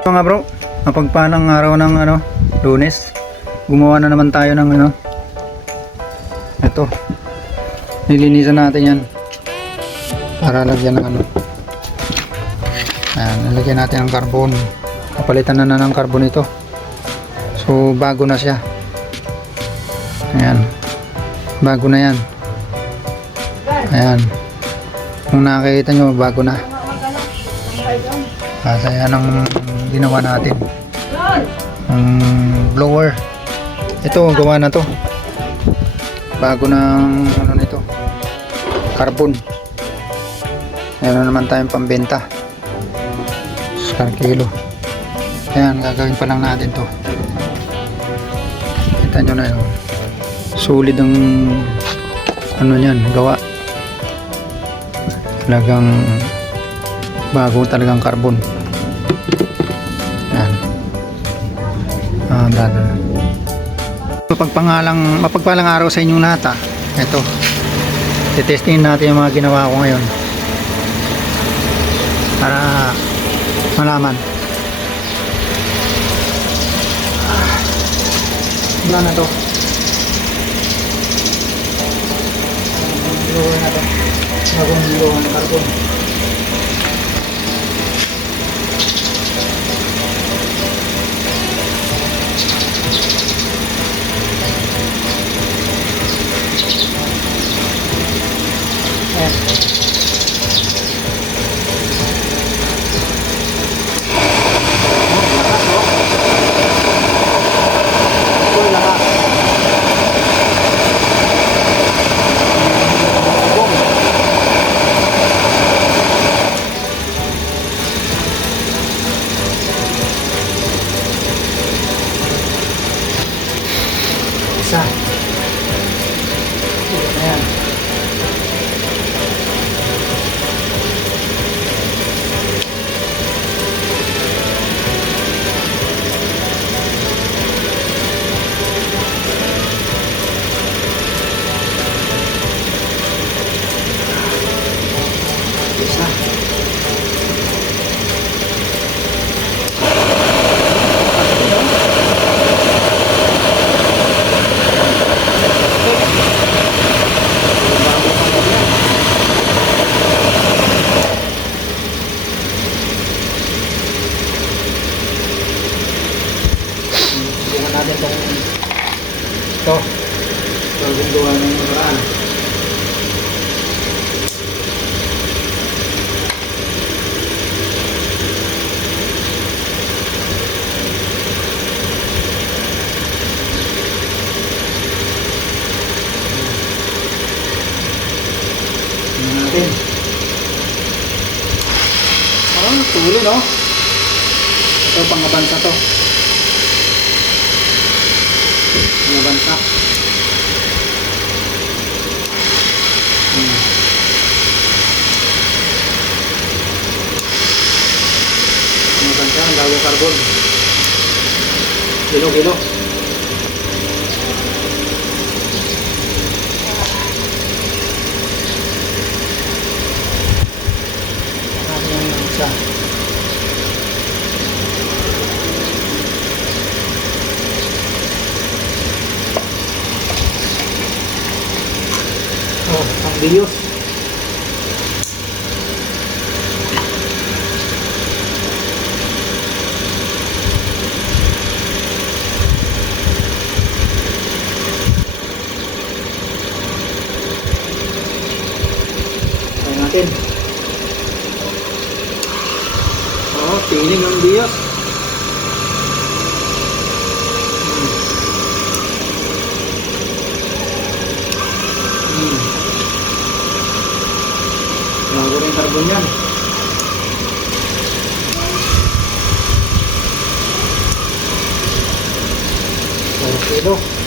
So nga bro, mapagpalang araw ng Lunes. Gumawa na naman tayo ng ito. Nilinisan natin yan para lagyan ng ayan, nalagyan natin ng carbon. Kapalitan na ng carbon ito. So bago na siya. Ayan, bago na yan. Ayan, kung nakikita nyo, bago na. At ayan ang ginawa natin, ang blower. Ito, gawa na to, bago ng nito, carbon. Meron naman tayong pambenta, 1 kilo. Ayan, gagawin pa lang natin to. Kita nyo na yun, solid ang niyan, gawa. Talagang bago talagang carbon. Ayan. Brother, mapagpalang araw sa inyong lahat. Ito, titestingin natin yung mga ginawa ko ngayon para malaman. Wala na to. Gawin na to. Bagong gawin ng carbon. Isa. Ayan. Isa. Natin ito bagong gawa ng nakaraan. Natin tulo, no? Ito pangabansa to. Bansa. Bansa ang bagong carbon. Kilo. Ang bilyos. Try natin. Piling ang bilyos. Bago rin carbon yan. Kilo.